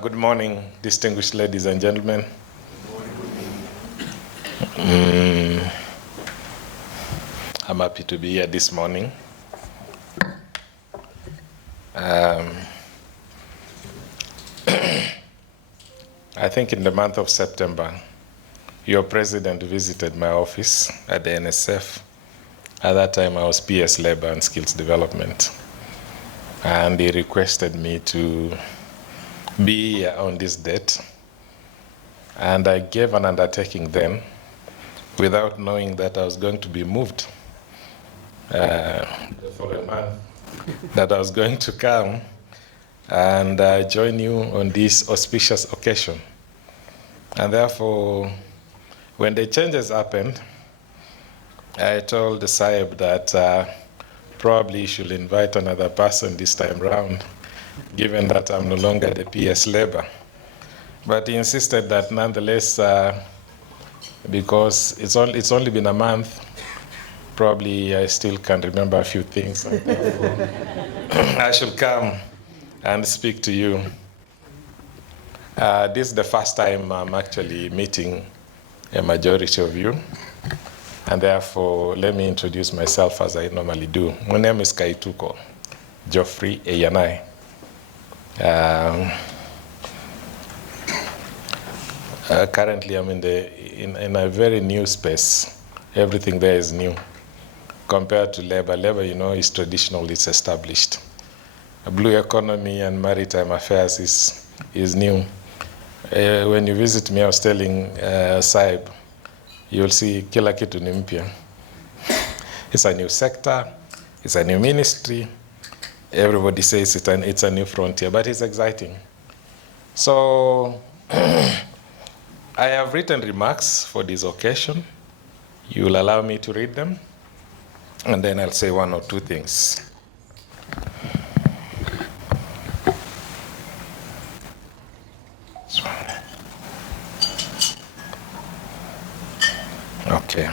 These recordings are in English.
Good morning, distinguished ladies and gentlemen. I'm happy to be here this morning. I think in the month of September, your president visited my office at the NSF. At that time, I was PS Labor and Skills Development. And he requested me to be here on this date. And I gave an undertaking then, without knowing that I was going to be moved the following month, that I was going to come and join you on this auspicious occasion. And therefore, when the changes happened, I told the Sahib that probably should invite another person this time round, given that I'm no longer the PS Labor. But he insisted that nonetheless, because it's only been a month, probably I still can remember a few things. I should come and speak to you. This is the first time I'm actually meeting a majority of you. And therefore, let me introduce myself as I normally do. My name is Kaituko, Geoffrey Kaituko. Currently, I'm in a very new space. Everything there is new. Compared to labor, is traditional, it's established. A blue economy and maritime affairs is new. When you visit me, I was telling Saib, you'll see kila kitu ni mpya. It's a new sector, it's a new ministry. Everybody says it's a new frontier, but it's exciting. So I have written remarks for this occasion. You will allow me to read them, and then I'll say one or two things. Okay.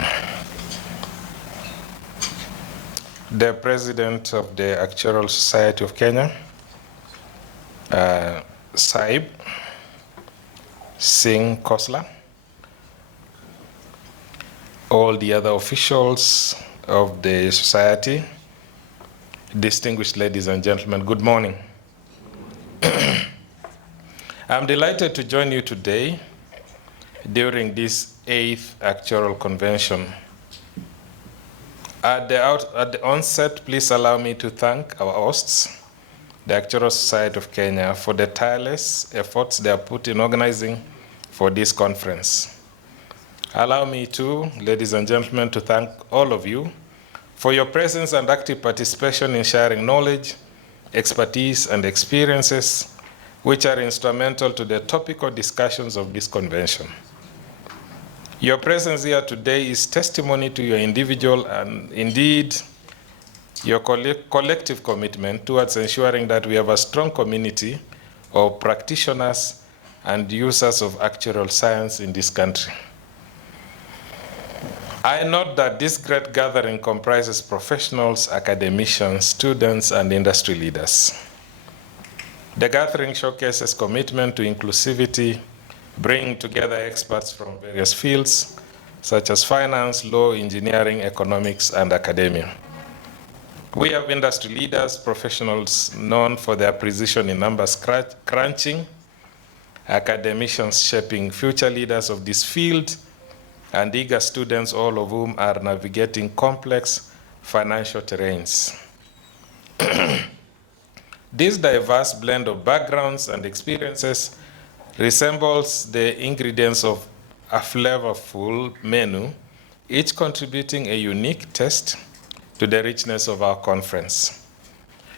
The President of the Actuarial Society of Kenya, Saib Singh Khosla, all the other officials of the society, distinguished ladies and gentlemen, good morning. I'm delighted to join you today during this 8th Actuarial Convention. At the onset, please allow me to thank our hosts, the Actuarial Society of Kenya, for the tireless efforts they have put in organizing for this conference. Allow me to, ladies and gentlemen, to thank all of you for your presence and active participation in sharing knowledge, expertise, and experiences which are instrumental to the topical discussions of this convention. Your presence here today is testimony to your individual and indeed your collective commitment towards ensuring that we have a strong community of practitioners and users of actuarial science in this country. I note that this great gathering comprises professionals, academicians, students, and industry leaders. The gathering showcases commitment to inclusivity, bringing together experts from various fields, such as finance, law, engineering, economics, and academia. We have industry leaders, professionals known for their precision in numbers crunching, academicians shaping future leaders of this field, and eager students, all of whom are navigating complex financial terrains. This diverse blend of backgrounds and experiences resembles the ingredients of a flavorful menu, each contributing a unique taste to the richness of our conference.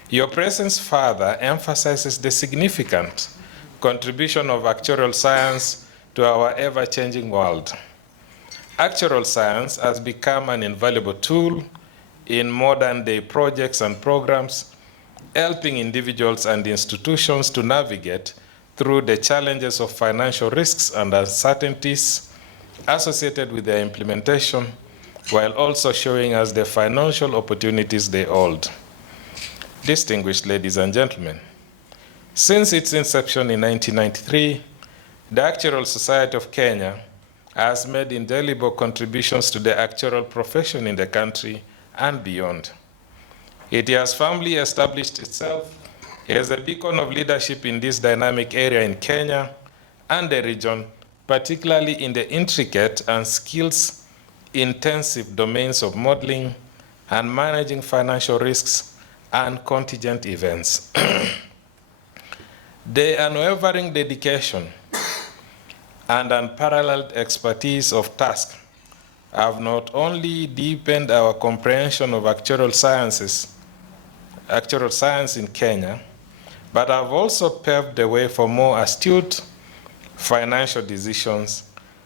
Your presence further emphasizes the significant contribution of actuarial science to our ever-changing world. Actuarial science has become an invaluable tool in modern-day projects and programs, helping individuals and institutions to navigate through the challenges of financial risks and uncertainties associated with their implementation, while also showing us the financial opportunities they hold. Distinguished ladies and gentlemen, Since its inception in 1993, the Actuarial Society of Kenya has made indelible contributions to the actuarial profession in the country and beyond. It has firmly established itself as a beacon of leadership in this dynamic area in Kenya and the region, particularly in the intricate and skills-intensive domains of modeling and managing financial risks and contingent events. The unwavering dedication and unparalleled expertise of task have not only deepened our comprehension of actuarial science in Kenya, but have also paved the way for more astute financial decisions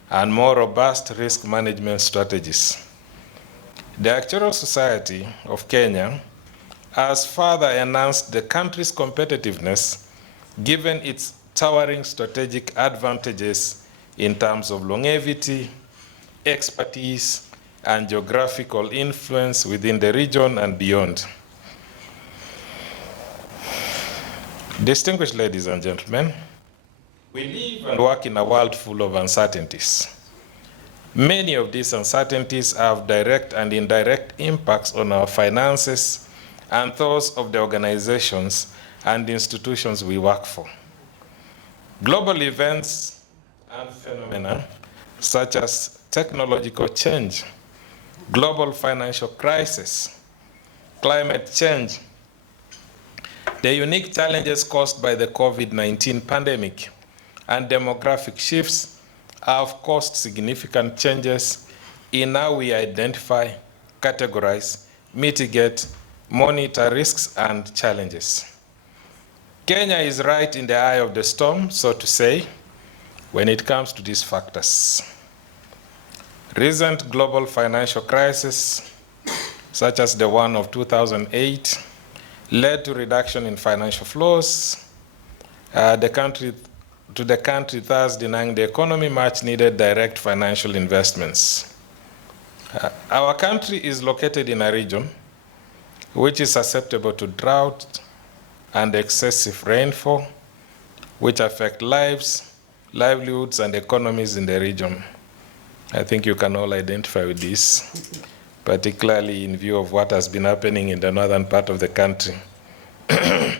and more robust risk management strategies. The Actuarial Society of Kenya has further enhanced the country's competitiveness given its towering strategic advantages in terms of longevity, expertise, and geographical influence within the region and beyond. Distinguished ladies and gentlemen, we live and work in a world full of uncertainties. Many of these uncertainties have direct and indirect impacts on our finances and those of the organizations and institutions we work for. Global events and phenomena such as technological change, global financial crisis, climate change, the unique challenges caused by the COVID-19 pandemic, and demographic shifts have caused significant changes in how we identify, categorize, mitigate, monitor risks and challenges. Kenya is right in the eye of the storm, so to say, when it comes to these factors. Recent global financial crises, such as the one of 2008, led to reduction in financial flows, the country thus denying the economy much needed direct financial investments. Our country is located in a region which is susceptible to drought and excessive rainfall, which affect lives, livelihoods, and economies in the region. I think you can all identify with this, particularly in view of what has been happening in the northern part of the country. The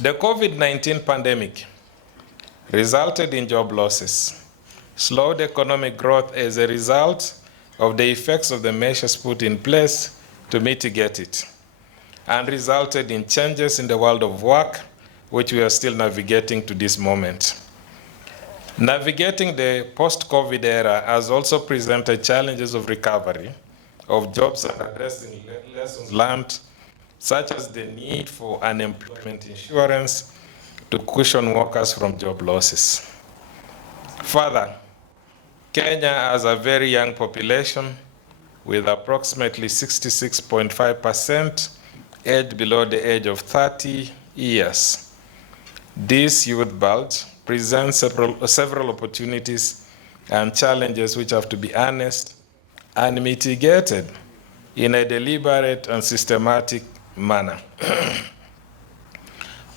COVID-19 pandemic resulted in job losses, slowed economic growth as a result of the effects of the measures put in place to mitigate it, and resulted in changes in the world of work, which we are still navigating to this moment. Navigating the post-COVID era has also presented challenges of recovery of jobs and addressing lessons learned, such as the need for unemployment insurance to cushion workers from job losses. Further, Kenya has a very young population with approximately 66.5% aged below the age of 30 years. This youth bulge presents several opportunities and challenges which have to be harnessed and mitigated in a deliberate and systematic manner.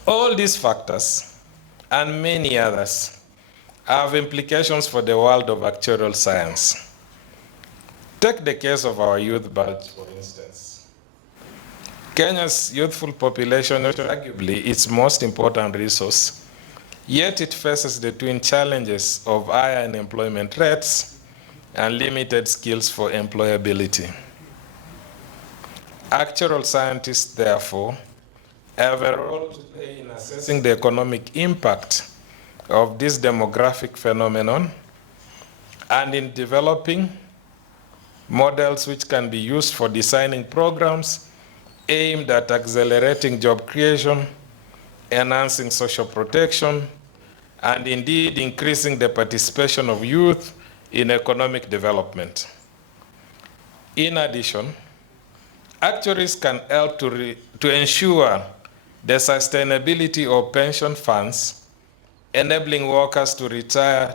All these factors and many others have implications for the world of actuarial science. Take the case of our youth bulge, for instance. Kenya's youthful population is arguably its most important resource, yet it faces the twin challenges of higher unemployment rates and limited skills for employability. Actuarial scientists, therefore, have a role to play in assessing the economic impact of this demographic phenomenon and in developing models which can be used for designing programs aimed at accelerating job creation, enhancing social protection, and indeed increasing the participation of youth in economic development. In addition, actuaries can help to ensure the sustainability of pension funds, enabling workers to retire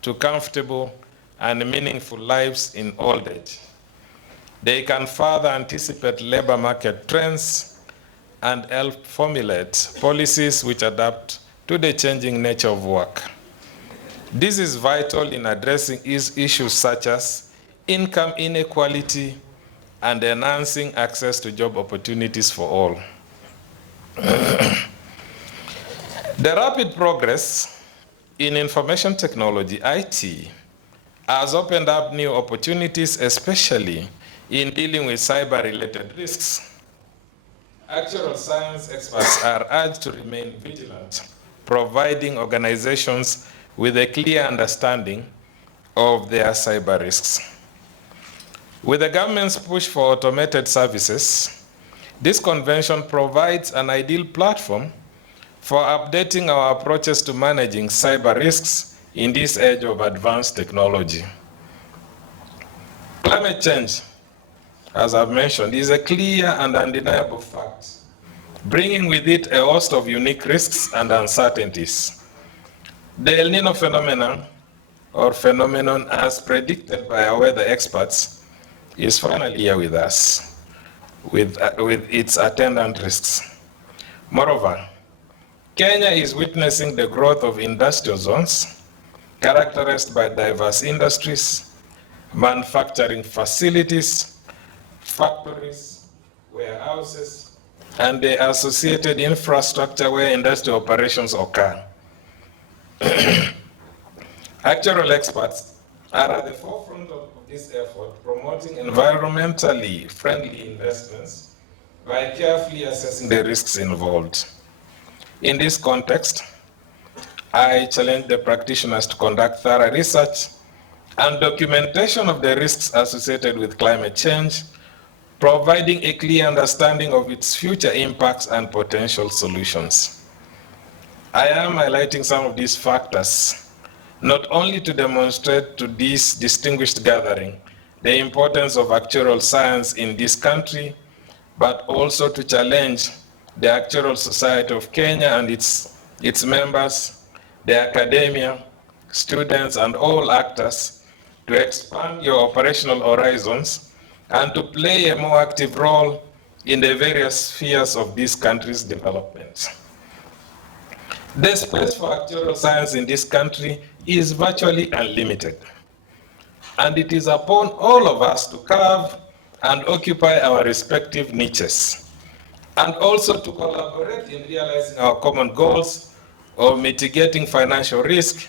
to comfortable and meaningful lives in old age. They can further anticipate labor market trends and help formulate policies which adapt to the changing nature of work. This is vital in addressing issues such as income inequality and enhancing access to job opportunities for all. The rapid progress in information technology, IT, has opened up new opportunities, especially in dealing with cyber-related risks. Actual science experts are urged to remain vigilant, providing organizations with a clear understanding of their cyber risks. With the government's push for automated services, this convention provides an ideal platform for updating our approaches to managing cyber risks in this age of advanced technology. Climate change, as I've mentioned, is a clear and undeniable fact, bringing with it a host of unique risks and uncertainties. The El Nino phenomenon, or phenomenon as predicted by our weather experts, is finally here with us, with its attendant risks. Moreover, Kenya is witnessing the growth of industrial zones characterized by diverse industries, manufacturing facilities, factories, warehouses, and the associated infrastructure where industrial operations occur. Actuarial experts are at the forefront of this effort, promoting environmentally friendly investments by carefully assessing the risks involved. In this context, I challenge the practitioners to conduct thorough research and documentation of the risks associated with climate change, providing a clear understanding of its future impacts and potential solutions. I am highlighting some of these factors, not only to demonstrate to this distinguished gathering the importance of actuarial science in this country, but also to challenge the Actuarial Society of Kenya and its members, the academia, students, and all actors to expand your operational horizons and to play a more active role in the various spheres of this country's development. The space for actuarial science in this country is virtually unlimited, and it is upon all of us to carve and occupy our respective niches, and also to collaborate in realizing our common goals of mitigating financial risk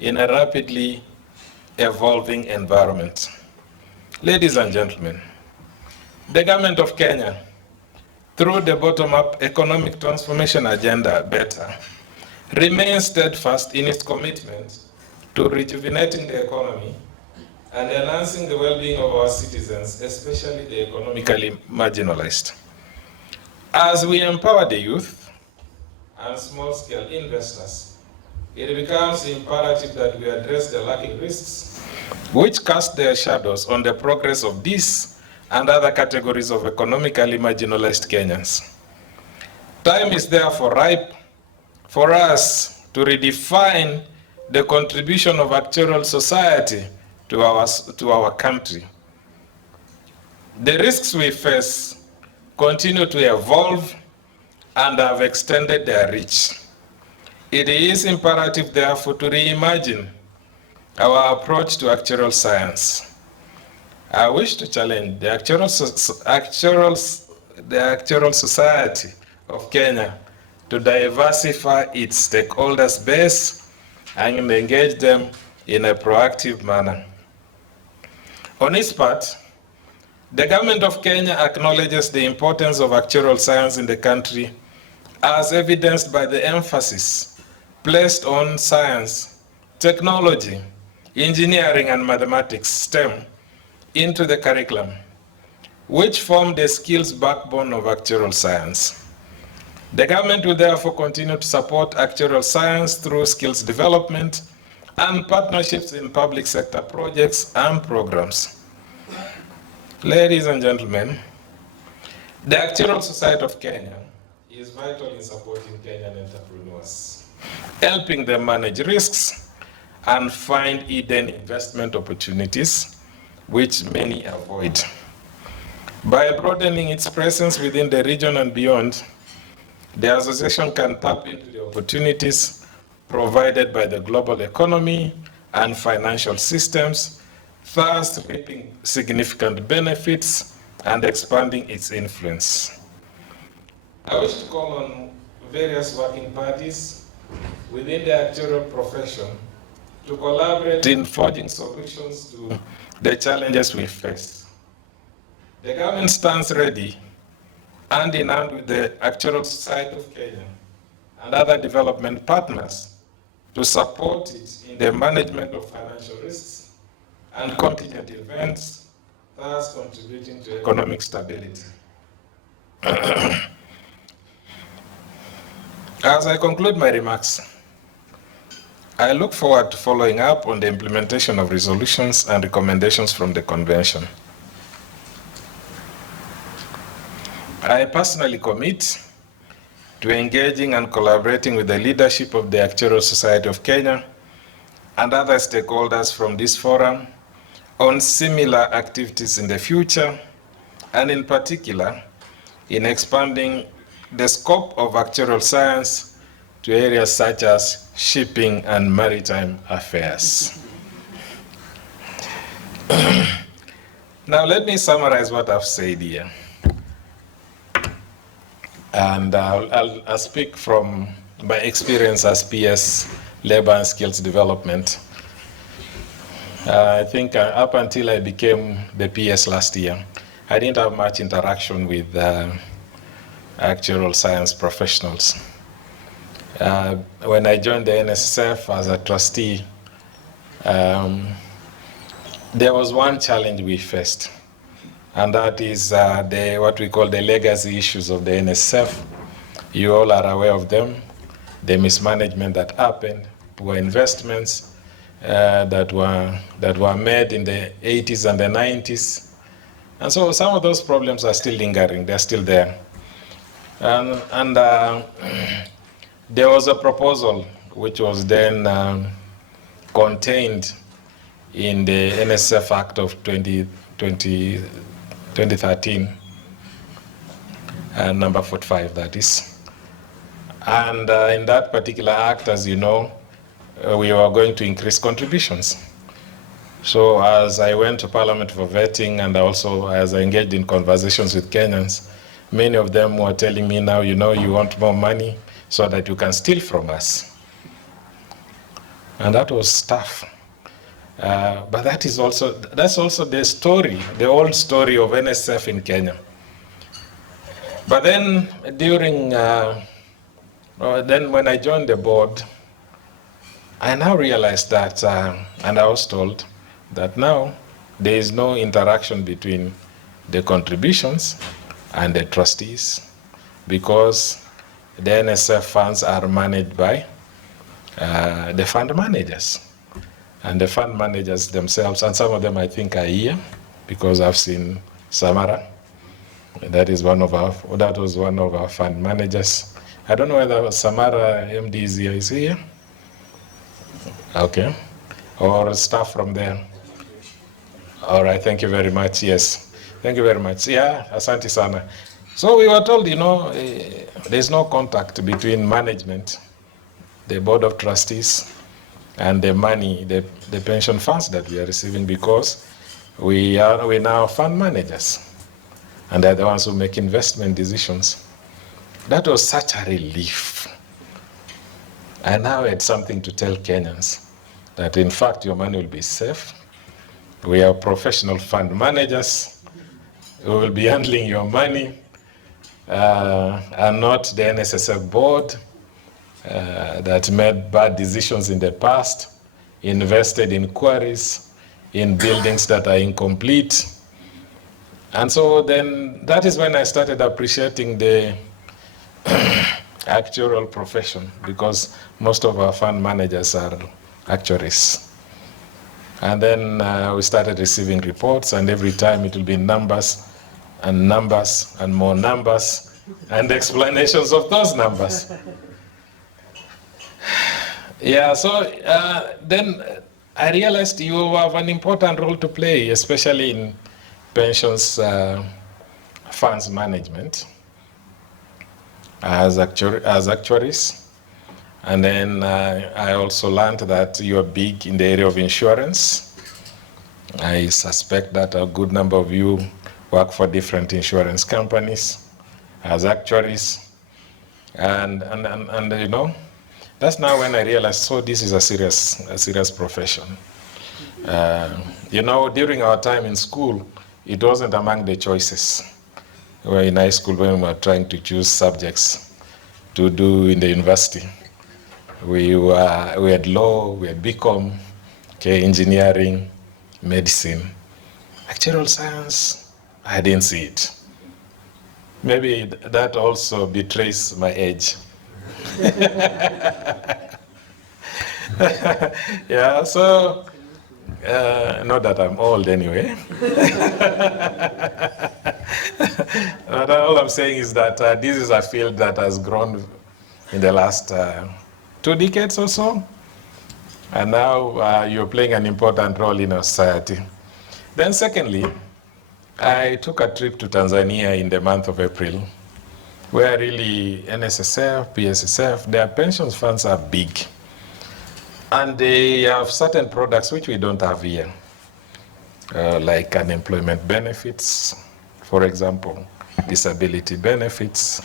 in a rapidly evolving environment. Ladies and gentlemen, the government of Kenya, through the bottom-up economic transformation agenda, BETTER, remains steadfast in its commitment to rejuvenating the economy and enhancing the well-being of our citizens, especially the economically marginalized. As we empower the youth and small-scale investors, it becomes imperative that we address the lacking risks which cast their shadows on the progress of these and other categories of economically marginalized Kenyans. Time is therefore ripe for us to redefine the contribution of actuarial society to our country. The risks we face continue to evolve and have extended their reach. It is imperative, therefore, to reimagine our approach to actuarial science. I wish to challenge the Actuarial Society of Kenya to diversify its stakeholders base and engage them in a proactive manner. On its part, the government of Kenya acknowledges the importance of actuarial science in the country, as evidenced by the emphasis placed on science, technology, engineering, and mathematics, STEM, into the curriculum, which form the skills backbone of actuarial science. The government will therefore continue to support actuarial science through skills development and partnerships in public sector projects and programs. Ladies and gentlemen, the Actuarial Society of Kenya is vital in supporting Kenyan entrepreneurs, helping them manage risks and find hidden investment opportunities, which many avoid. By broadening its presence within the region and beyond, The association can tap into the opportunities provided by the global economy and financial systems, thus reaping significant benefits and expanding its influence. I wish to call on various working parties within the actuarial profession to collaborate in forging solutions to the challenges we face. The government stands ready, hand in hand with the Actuarial Society of Kenya and other development partners, to support it in the management of financial risks and contingent events, thus contributing to economic stability. As I conclude my remarks, I look forward to following up on the implementation of resolutions and recommendations from the convention. I personally commit to engaging and collaborating with the leadership of the Actuarial Society of Kenya and other stakeholders from this forum on similar activities in the future, and in particular, in expanding the scope of actuarial science to areas such as shipping and maritime affairs. Now let me summarize what I've said here. And I'll speak from my experience as PS Labor and Skills Development. I think up until I became the PS last year, I didn't have much interaction with actuarial science professionals. When I joined the NSSF as a trustee, there was one challenge we faced, and that is what we call the legacy issues of the NSSF. You all are aware of them, the mismanagement that happened, poor investments that were made in the 80s and the 90s. And so some of those problems are still lingering, they're still there. And there was a proposal which was then contained in the NSF Act of 2013, number 45, that is. And in that particular act, as you know, we were going to increase contributions. So as I went to Parliament for vetting, and also as I engaged in conversations with Kenyans, many of them were telling me, now you know you want more money so that you can steal from us. And that was tough. But that's also the story, the old story of NSF in Kenya. But then then when I joined the board, I now realized that, and I was told that now there is no interaction between the contributions and the trustees, because the NSF funds are managed by the fund managers. And the fund managers themselves, and some of them I think are here, because I've seen Samara. That was one of our fund managers. I don't know whether Samara MD is here. Is he here? Okay. Or staff from there. All right, thank you very much. Yes, thank you very much. Yeah, asante sana. So we were told, there's no contact between management, the board of trustees, and the money, the pension funds that we are receiving, because we now fund managers, and they're the ones who make investment decisions. That was such a relief. I now had something to tell Kenyans, that in fact your money will be safe. We are professional fund managers who will be handling your money, and not the NSSF board that made bad decisions in the past, invested in quarries, in buildings that are incomplete. And so then that is when I started appreciating the actuarial profession, because most of our fund managers are actuaries. And then we started receiving reports, and every time it will be numbers and numbers and more numbers and explanations of those numbers. Yeah, so then I realized you have an important role to play, especially in pensions funds management. as actuaries. And then I also learned that you are big in the area of insurance. I suspect that a good number of you work for different insurance companies as actuaries. And you know, that's now when I realized, so this is a serious profession. You know, during our time in school, it wasn't among the choices. We were in high school when we were trying to choose subjects to do in the university. We had law, we had BCom, okay, engineering, medicine. Actuarial science, I didn't see it. Maybe that also betrays my age. Yeah, so, not that I'm old anyway. But all I'm saying is that this is a field that has grown in the last 2 decades or so. And now you're playing an important role in our society. Then secondly, I took a trip to Tanzania in the month of April, where really NSSF, PSSF, their pension funds are big. And they have certain products which we don't have here, like unemployment benefits, for example, disability benefits,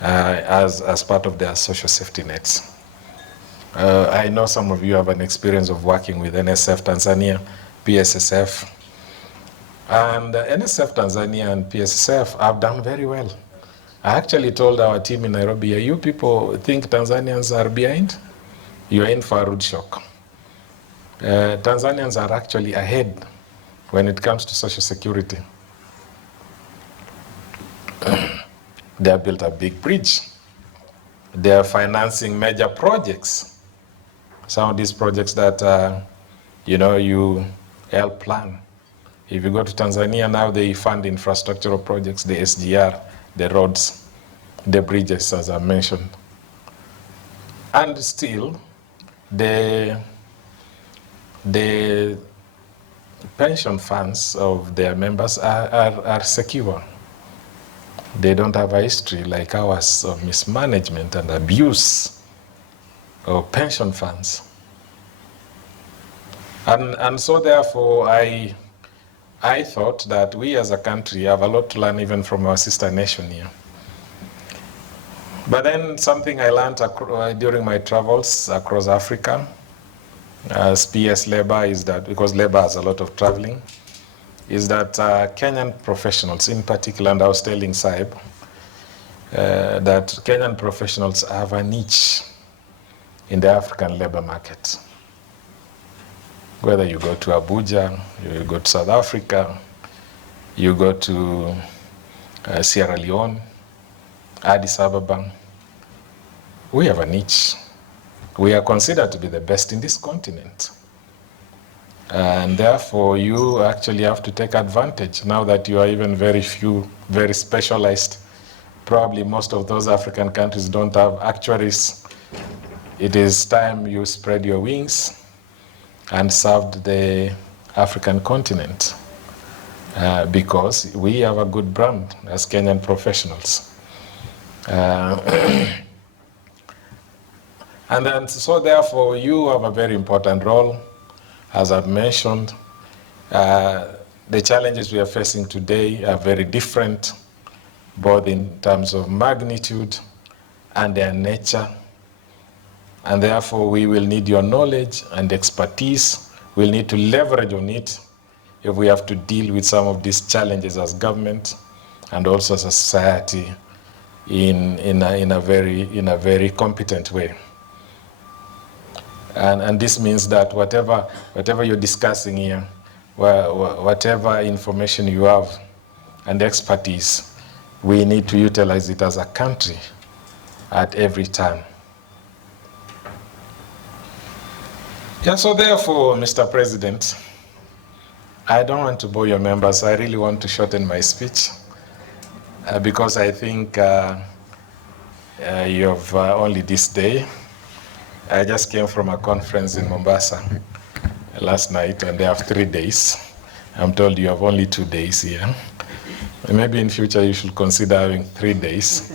as part of their social safety nets. I know some of you have an experience of working with NSF Tanzania, PSSF. And NSF Tanzania and PSSF have done very well. I actually told our team in Nairobi, you people think Tanzanians are behind? You're in for a rude shock. Tanzanians are actually ahead when it comes to social security. They have built a big bridge. They are financing major projects. Some of these projects that, you help plan. If you go to Tanzania now, they fund infrastructural projects, the SGR, the roads, the bridges, as I mentioned. And still, the pension funds of their members are secure. They don't have a history like ours of mismanagement and abuse of pension funds. And so therefore, I thought that we as a country have a lot to learn even from our sister nation here. But then something I learned during my travels across Africa as PS labor is that, because labor has a lot of traveling, is that Kenyan professionals in particular, and I was telling Saib, that Kenyan professionals have a niche in the African labor market. Whether you go to Abuja, you go to South Africa, you go to Sierra Leone, Addis Ababa, we have a niche. We are considered to be the best in this continent. And therefore, you actually have to take advantage now that you are even very few, very specialized. Probably most of those African countries don't have actuaries. It is time you spread your wings and served the African continent, because we have a good brand as Kenyan professionals. And then, so therefore, you have a very important role. As I've mentioned, the challenges we are facing today are very different, both in terms of magnitude and their nature. And therefore, we will need your knowledge and expertise. We'll need to leverage on it if we have to deal with some of these challenges as government and also as a society in a very competent way. And this means that whatever you're discussing here, whatever information you have and expertise, we need to utilize it as a country at every time. Yeah, so therefore, Mr. President, I don't want to bore your members. I really want to shorten my speech because I think you have only this day. I just came from a conference in Mombasa last night, and they have 3 days. I'm told you have only 2 days here. Maybe in future you should consider having 3 days.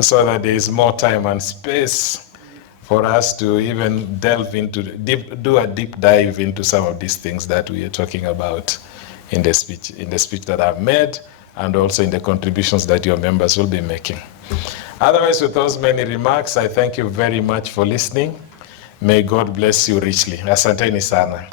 so that there is more time and space for us to even delve into, do a deep dive into some of these things that we are talking about in the speech that I've made, and also in the contributions that your members will be making. Otherwise, with those many remarks, I thank you very much for listening. May God bless you richly. Asanteni sana.